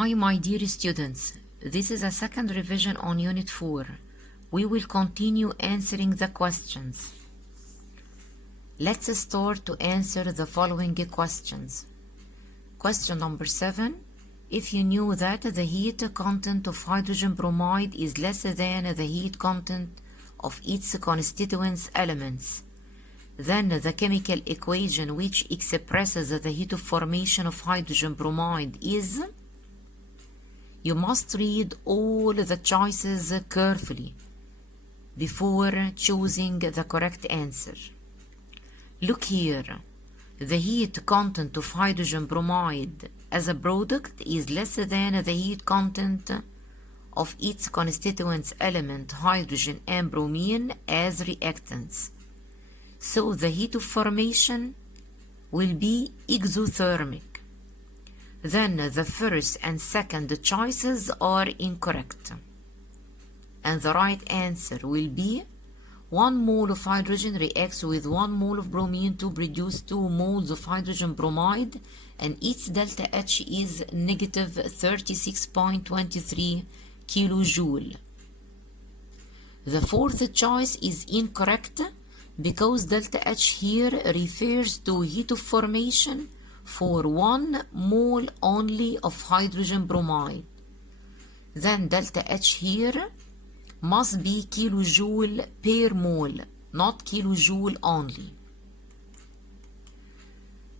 Hi my dear students, this is a second revision on Unit 4. We will continue answering the questions. Let's start to answer the following questions. Question number 7. If you knew that the heat content of hydrogen bromide is less than the heat content of its constituent elements, then the chemical equation which expresses the heat of formation of hydrogen bromide is... You must read all the choices carefully before choosing the correct answer. Look here, the heat content of hydrogen bromide as a product is less than the heat content of its constituent element hydrogen and bromine as reactants. So the heat of formation will be exothermic. Then the first and second choices are incorrect. And the right answer will be 1 mole of hydrogen reacts with 1 mole of bromine to produce 2 moles of hydrogen bromide, and its delta H is negative 36.23 kilojoule. The fourth choice is incorrect because delta H here refers to heat of formation for 1 mole only of hydrogen bromide. Then delta H here must be kilojoule per mole, not kilojoule only.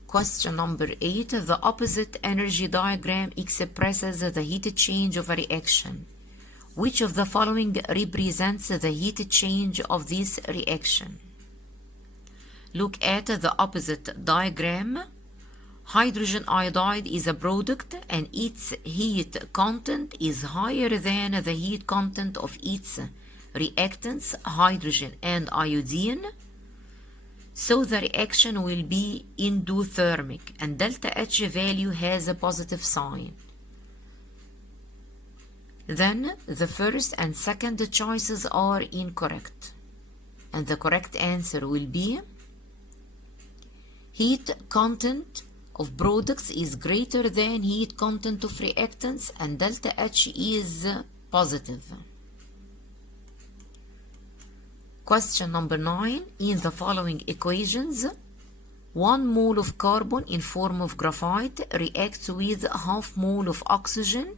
Question number 8. The opposite energy diagram expresses the heat change of a reaction. Which of the following represents the heat change of this reaction? Look at the opposite diagram. Hydrogen iodide is a product and its heat content is higher than the heat content of its reactants, hydrogen and iodine. So the reaction will be endothermic and delta H value has a positive sign. Then the first and second choices are incorrect. And the correct answer will be heat content of products is greater than heat content of reactants and delta H is positive. Question number 9. In the following equations, 1 mole of carbon in form of graphite reacts with half mole of oxygen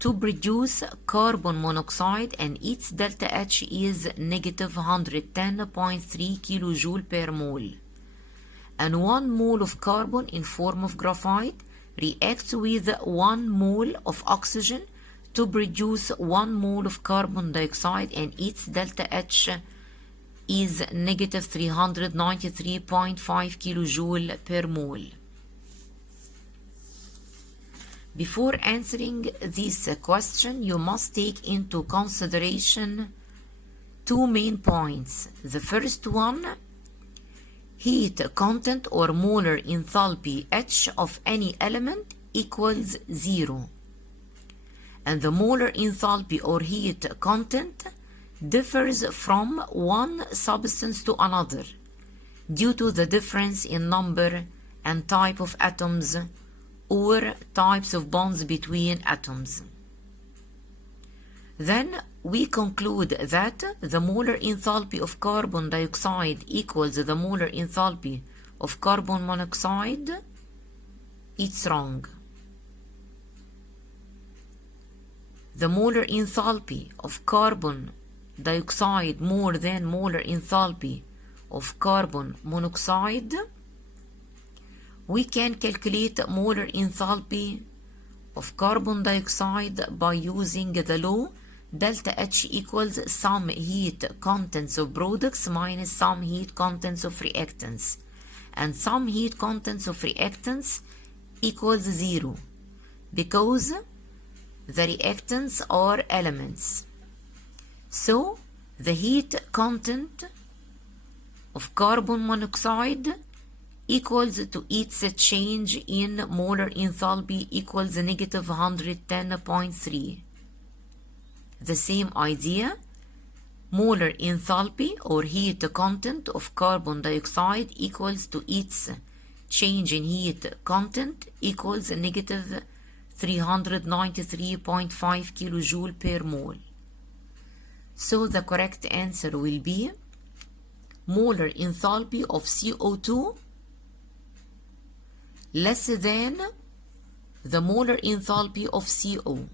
to produce carbon monoxide and its delta H is negative 110.3 kilojoule per mole. And 1 mole of carbon in form of graphite reacts with 1 mole of oxygen to produce 1 mole of carbon dioxide and its delta H is negative 393.5 kilojoule per mole. Before answering this question, you must take into consideration 2 main points. The first one, heat content or molar enthalpy H of any element equals 0. And the molar enthalpy or heat content differs from one substance to another due to the difference in number and type of atoms or types of bonds between atoms. Then we conclude that the molar enthalpy of carbon dioxide equals the molar enthalpy of carbon monoxide. It's wrong. The molar enthalpy of carbon dioxide more than molar enthalpy of carbon monoxide. We can calculate molar enthalpy of carbon dioxide by using the law delta H equals some heat contents of products minus some heat contents of reactants. And some heat contents of reactants equals 0 because the reactants are elements. So the heat content of carbon monoxide equals to its change in molar enthalpy equals negative 110.3. The same idea, molar enthalpy or heat content of carbon dioxide equals to its change in heat content equals negative 393.5 kilojoule per mole. So the correct answer will be molar enthalpy of CO2 less than the molar enthalpy of CO.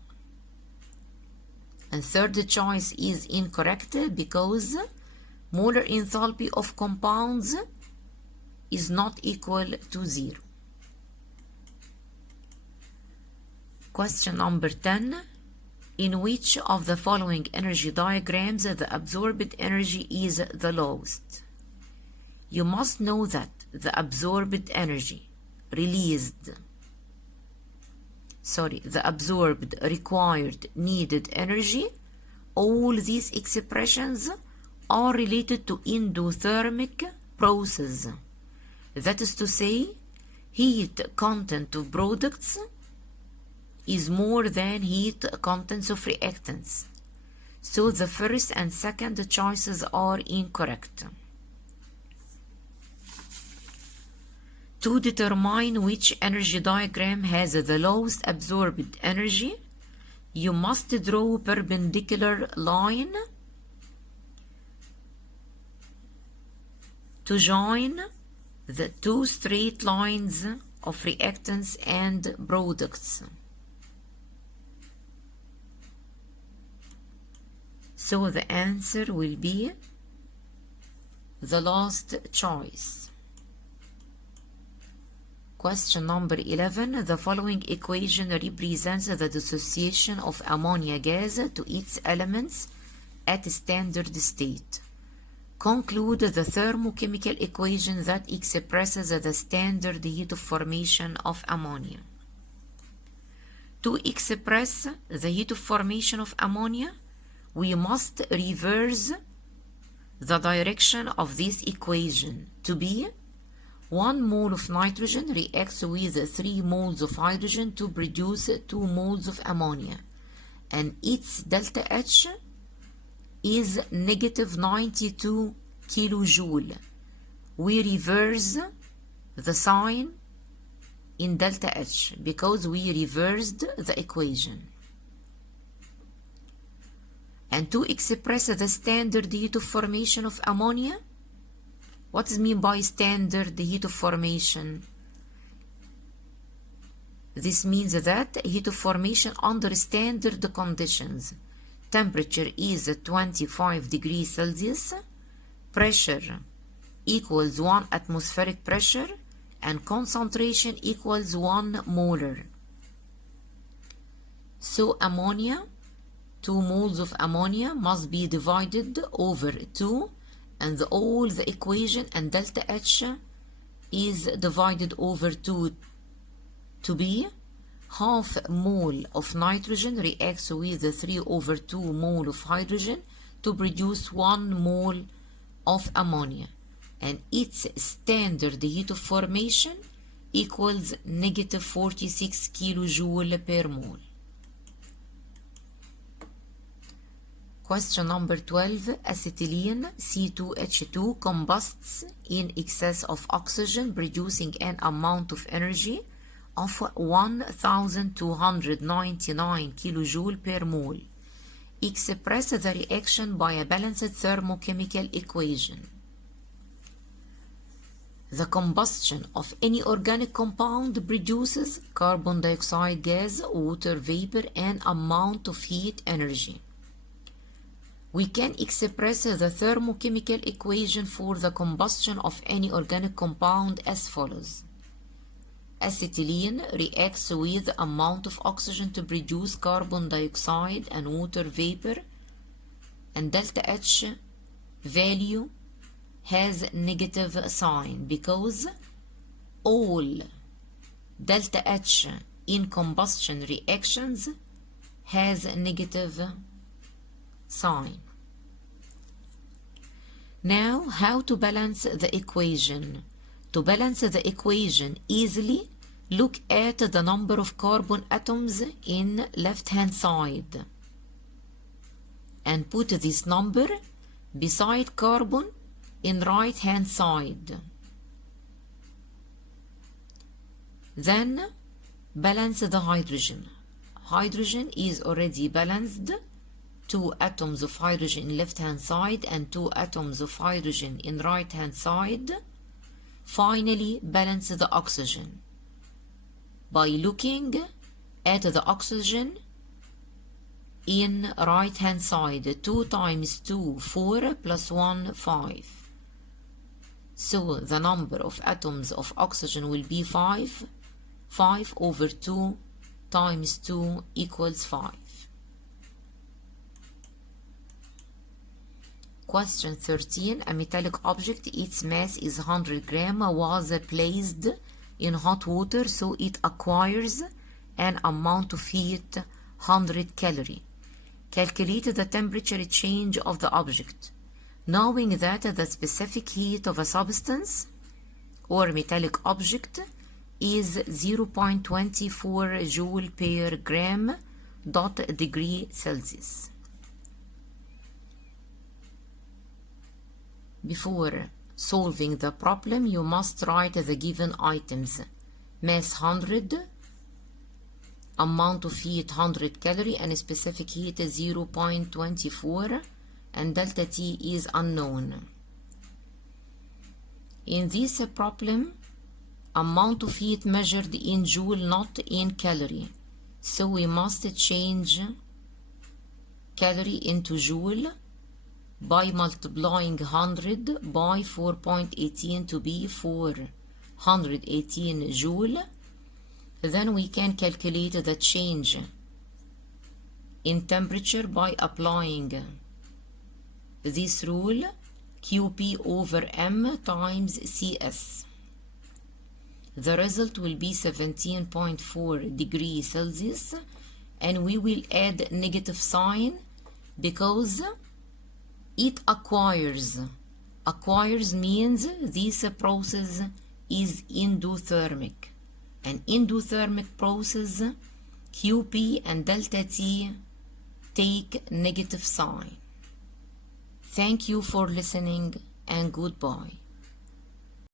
And third choice is incorrect because molar enthalpy of compounds is not equal to 0. Question number 10. In which of the following energy diagrams the absorbed energy is the lowest? You must know that the absorbed energy the absorbed, required, needed energy, all these expressions are related to endothermic process. That is to say, heat content of products is more than heat contents of reactants. So the first and second choices are incorrect. To determine which energy diagram has the lowest absorbed energy, you must draw a perpendicular line to join the two straight lines of reactants and products. So the answer will be the last choice. Question number 11. The following equation represents the dissociation of ammonia gas to its elements at standard state. Conclude the thermochemical equation that expresses the standard heat of formation of ammonia. To express the heat of formation of ammonia, we must reverse the direction of this equation to be 1 mole of nitrogen reacts with 3 moles of hydrogen to produce 2 moles of ammonia, and its delta H is negative 92 kilojoule. We reverse the sign in delta H because we reversed the equation. And to express the standard heat of formation of ammonia, what is meant by standard heat of formation? This means that heat of formation under standard conditions. Temperature is 25 degrees Celsius, pressure equals 1 atmospheric pressure, and concentration equals 1 molar. So ammonia, 2 moles of ammonia must be divided over 2, and all the equation and delta H is divided over 2 to be half mole of nitrogen reacts with 3 over 2 mole of hydrogen to produce 1 mole of ammonia, and its standard heat of formation equals negative 46 kilojoule per mole. Question number 12. Acetylene C2H2 combusts in excess of oxygen, producing an amount of energy of 1299 kilojoule per mole. Express the reaction by a balanced thermochemical equation. The combustion of any organic compound produces carbon dioxide gas, water vapor, and amount of heat energy. We can express the thermochemical equation for the combustion of any organic compound as follows. Acetylene reacts with the amount of oxygen to produce carbon dioxide and water vapor, and delta H value has negative sign because all delta H in combustion reactions has negative sign. Now, how to balance the equation? To balance the equation easily, look at the number of carbon atoms in left-hand side and put this number beside carbon in right-hand side. Then balance the hydrogen. hydrogen is already balanced. 2 atoms of hydrogen in left hand side and 2 atoms of hydrogen in right hand side. Finally, balance the oxygen by looking at the oxygen in right hand side. 2 times 2, 4, plus 1, 5. So the number of atoms of oxygen will be 5. 5 over 2 times 2 equals 5. Question 13. A metallic object, its mass is 100 grams, was placed in hot water so it acquires an amount of heat 100 calories. Calculate the temperature change of the object. Knowing that the specific heat of a substance or metallic object is 0.24 joule per gram dot degree Celsius. Before solving the problem, you must write the given items. Mass 100, amount of heat 100 calorie, and specific heat 0.24, and delta T is unknown. In this problem, amount of heat measured in joule, not in calorie. So we must change calorie into joule by multiplying 100 by 4.18 to be 418 joule. Then we can calculate the change in temperature by applying this rule, Qp over m times Cs. The result will be 17.4 degrees Celsius, and we will add negative sign because it acquires. Acquires means this process is endothermic. An endothermic process, Qp and delta T take negative sign. Thank you for listening and goodbye.